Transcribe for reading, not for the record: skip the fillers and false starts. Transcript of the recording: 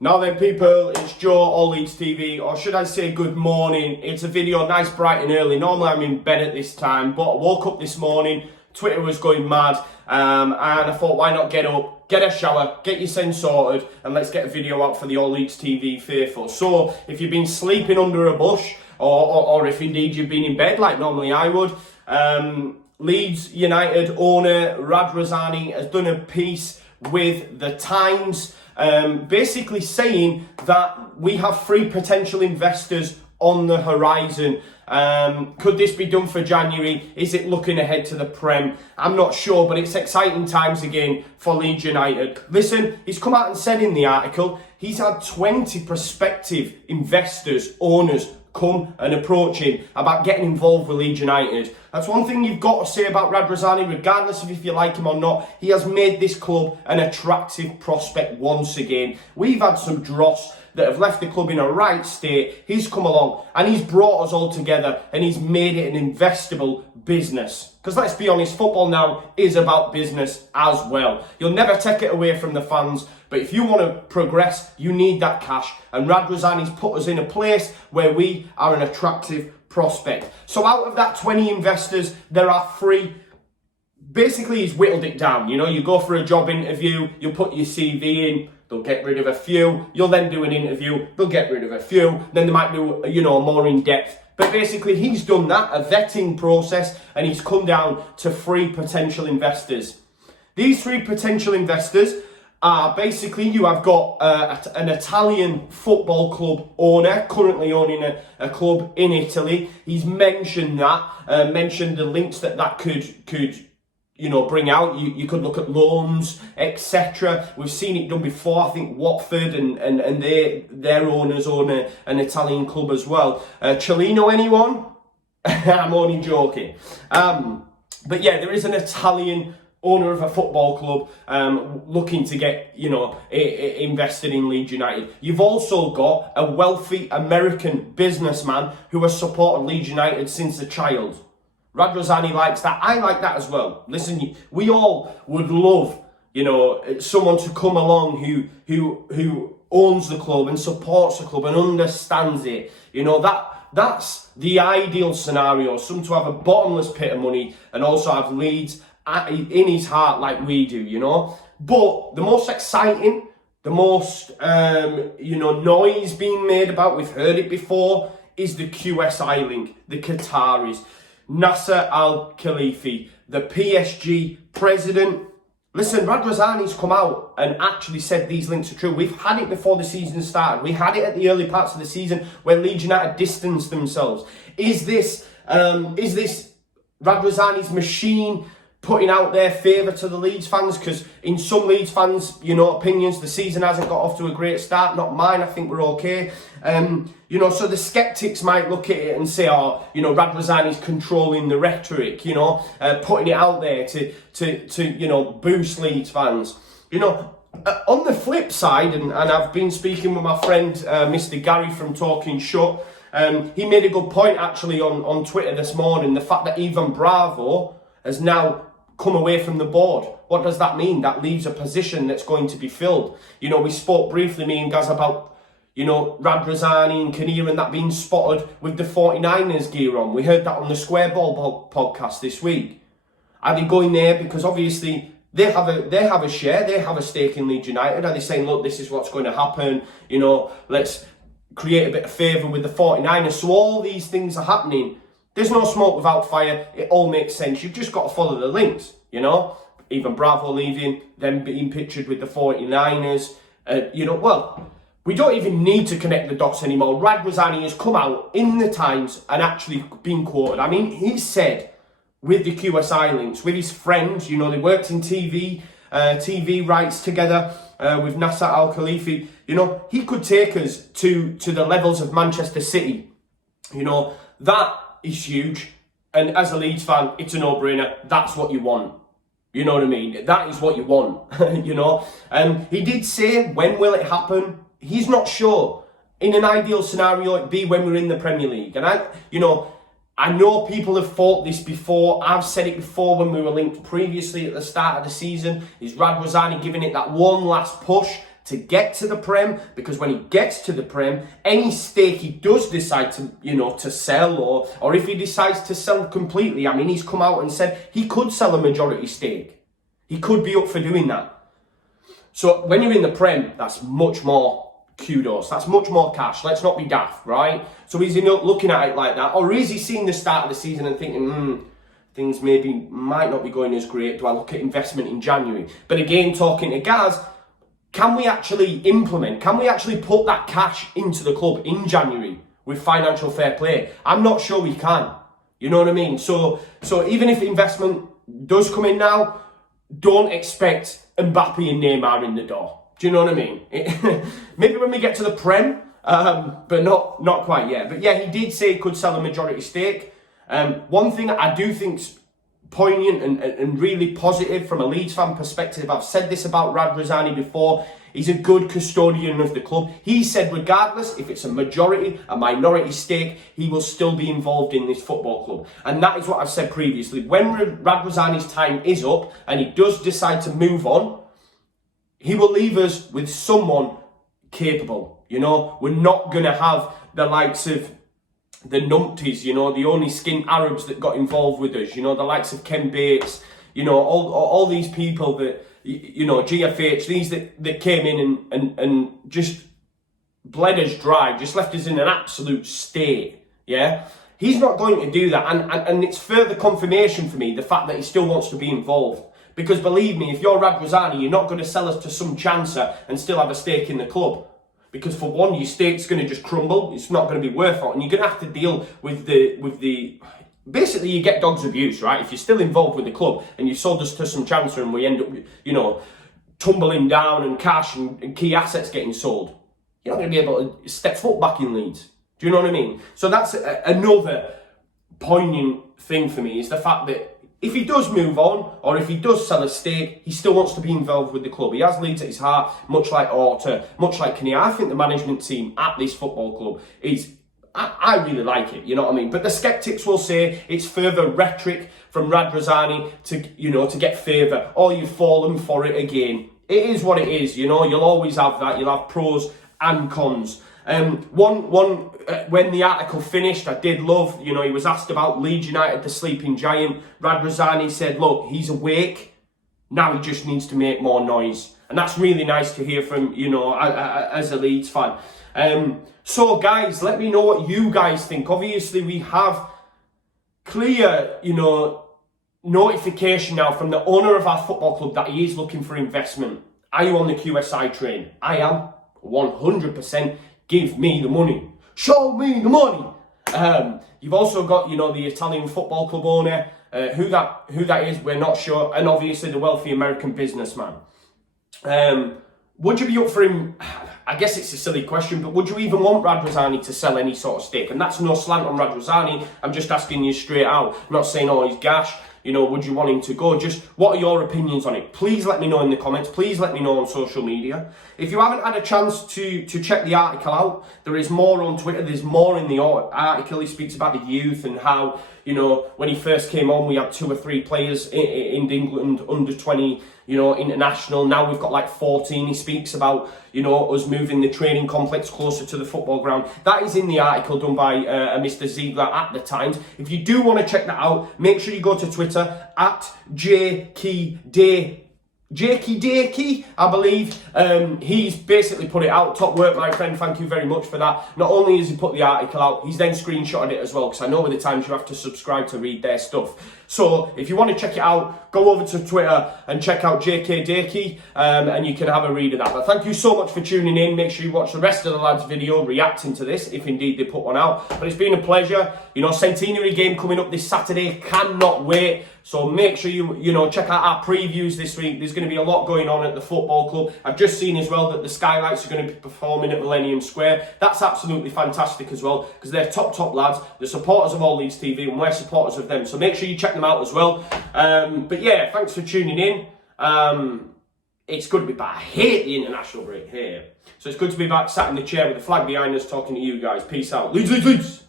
Now then people, it's Joe, All Leeds TV, or should I say good morning. It's a video nice, bright and early. Normally I'm in bed at this time, but I woke up this morning, Twitter was going mad, and I thought why not get up, get a shower, get your sense sorted, and let's get a video out for the All Leeds TV faithful. So if you've been sleeping under a bush, or if indeed you've been in bed like normally I would, Leeds United owner Radrazani has done a piece with the Times, basically saying that we have 3 potential investors on the horizon. Could this be done for January? Is it looking ahead to the Prem? I'm not sure, but it's exciting times again for Leeds United. Listen, he's come out and said in the article, he's had 20 prospective investors, owners, come and approach him about getting involved with Leeds United. That's one thing you've got to say about Radrazani, regardless of if you like him or not. He has made this club an attractive prospect once again. We've had some dross that have left the club in a right state. He's come along and he's brought us all together and he's made it an investable business. Because let's be honest, football now is about business as well. You'll never take it away from the fans, but if you want to progress, you need that cash. And Radrazani's put us in a place where we are an attractive prospect. So out of that 20 investors, there are 3. Basically, he's whittled it down. You know, you go for a job interview, you put your CV in, they'll get rid of a few. You'll then do an interview, they'll get rid of a few. Then they might do, more in depth. But basically, he's done that, a vetting process, and he's come down to 3 potential investors. These 3 potential investors are basically, you have got an Italian football club owner, currently owning a club in Italy. He's mentioned that, mentioned the links that could bring out. You could look at loans, etc. We've seen it done before. I think Watford and their owners own an Italian club as well. Cellino, anyone? I'm only joking. But yeah, there is an Italian owner of a football club looking to get, invested in Leeds United. You've also got a wealthy American businessman who has supported Leeds United since a child. Radrazani likes that. I like that as well. Listen, we all would love, someone to come along who owns the club and supports the club and understands it. That's the ideal scenario. Someone to have a bottomless pit of money and also have Leeds in his heart like we do, But the most exciting, the most, noise being made about, we've heard it before, is the QSI link, the Qataris. Nasser Al-Khelaifi, the PSG president. Listen, Radrazani's come out and actually said these links are true. We've had it before the season started. We had it at the early parts of the season where Leeds United distanced themselves. Is this Radrazani's machine putting out their favour to the Leeds fans? Because in some Leeds fans, opinions, the season hasn't got off to a great start. Not mine. I think we're okay. So the skeptics might look at it and say, Radrazani's controlling the rhetoric, putting it out there to boost Leeds fans. On the flip side, and I've been speaking with my friend, Mr. Gary from Talking Shut, he made a good point actually on Twitter this morning, the fact that Ivan Bravo has now come away from the board. What does that mean? That leaves a position that's going to be filled. We spoke briefly, me and Gaz, about Radrazani and Conor and that being spotted with the 49ers gear on. We heard that on the Square Ball podcast this week. Are they going there because obviously they have a share, they have a stake in Leeds United? Are they saying, look, this is what's going to happen, let's create a bit of favour with the 49ers? So all these things are happening. There's no smoke without fire. It all makes sense. You've just got to follow the links, Even Bravo leaving, then being pictured with the 49ers. We don't even need to connect the dots anymore. Radrazani has come out in the Times and actually been quoted. I mean, he said with the QSI links, with his friends, they worked in TV rights together with Nasser Al-Khelaifi. He could take us to the levels of Manchester City. That is huge. And as a Leeds fan, it's a no-brainer. That's what you want. You know what I mean? That is what you want, He did say, when will it happen? He's not sure. In an ideal scenario, it'd be when we're in the Premier League. And I know people have thought this before. I've said it before when we were linked previously at the start of the season. Is Radrazani giving it that one last push to get to the Prem, because when he gets to the Prem, any stake he does decide to, to sell, or if he decides to sell completely, I mean, he's come out and said he could sell a majority stake. He could be up for doing that. So when you're in the Prem, that's much more kudos. That's much more cash. Let's not be daft, right? So is he not looking at it like that? Or is he seeing the start of the season and thinking, things might not be going as great. Do I look at investment in January? But again, talking to Gaz, can we actually put that cash into the club in January with financial fair play? I'm not sure we can. You know what I mean? So even if investment does come in now, don't expect Mbappe and Neymar in the door. Do you know what I mean? Maybe when we get to the Prem, but not quite yet. But yeah, he did say he could sell a majority stake. One thing I do think's poignant and really positive from a Leeds fan perspective, I've said this about Radrizzani before, he's a good custodian of the club. He said regardless if it's a majority, a minority stake, he will still be involved in this football club. And that is what I've said previously. When Radrizzani's time is up and he does decide to move on, he will leave us with someone capable. We're not going to have the likes of the numpties, the only skinned Arabs that got involved with us, the likes of Ken Bates, all these people that, GFH, these that came in and just bled us dry, just left us in an absolute state, yeah? He's not going to do that, and it's further confirmation for me, the fact that he still wants to be involved. Because believe me, if you're Radrizzani, you're not going to sell us to some chancer and still have a stake in the club. Because for one, your stake's going to just crumble. It's not going to be worth it. And you're going to have to deal with the basically you get dog's abuse, right? If you're still involved with the club and you sold us to some chancer and we end up, tumbling down and cash and key assets getting sold, you're not going to be able to step foot back in Leeds. Do you know what I mean? So that's another poignant thing for me, is the fact that if he does move on, or if he does sell a stake, he still wants to be involved with the club. He has Leeds at his heart, much like Orta, much like Conor. I think the management team at this football club is, I really like it, you know what I mean? But the sceptics will say it's further rhetoric from Radrizzani to get favour, or you've fallen for it again. It is what it is, you'll always have that. You'll have pros and cons. When the article finished, I did love, he was asked about Leeds United, the sleeping giant. Radrizzani said, look, he's awake. Now he just needs to make more noise. And that's really nice to hear from, as a Leeds fan. So guys, let me know what you guys think. Obviously, we have clear, notification now from the owner of our football club that he is looking for investment. Are you on the QSI train? I am, 100%. Give me the money. Show me the money. You've also got, the Italian football club owner. Who that is, we're not sure. And obviously the wealthy American businessman. Would you be up for him? I guess it's a silly question, but would you even want Radrizzani to sell any sort of stake? And that's no slant on Radrizzani. I'm just asking you straight out. I'm not saying, he's gash. Would you want him to go? Just what are your opinions on it? Please let me know in the comments. Please let me know on social media. If you haven't had a chance to check the article out, there is more on Twitter. There's more in the article. He speaks about the youth and how, when he first came on, we had 2 or 3 players in England under 20, international. Now we've got like 14. He speaks about, us moving the training complex closer to the football ground. That is in the article done by Mr. Ziegler at the Times. If you do want to check that out, make sure you go to Twitter at Jakey Dakey, I believe. He's basically put it out. Top work, my friend. Thank you very much for that. Not only has he put the article out, he's then screenshotted it as well, because I know with the Times you have to subscribe to read their stuff. So if you want to check it out, go over to Twitter and check out JK Dakey, and you can have a read of that. But thank you so much for tuning in. Make sure you watch the rest of the lads' video reacting to this, if indeed they put one out. But it's been a pleasure. Centenary game coming up this Saturday. Cannot wait. So make sure you check out our previews this week. There's going to be a lot going on at the football club. I've just seen as well that the Skylights are going to be performing at Millennium Square. That's absolutely fantastic as well, because they're top lads. They're supporters of All Leeds TV, and we're supporters of them. So make sure you check them out as well. But yeah, thanks for tuning in. It's good to be back. I hate the international break here. So it's good to be back sat in the chair with the flag behind us talking to you guys. Peace out. Leeds, Leeds, Leeds.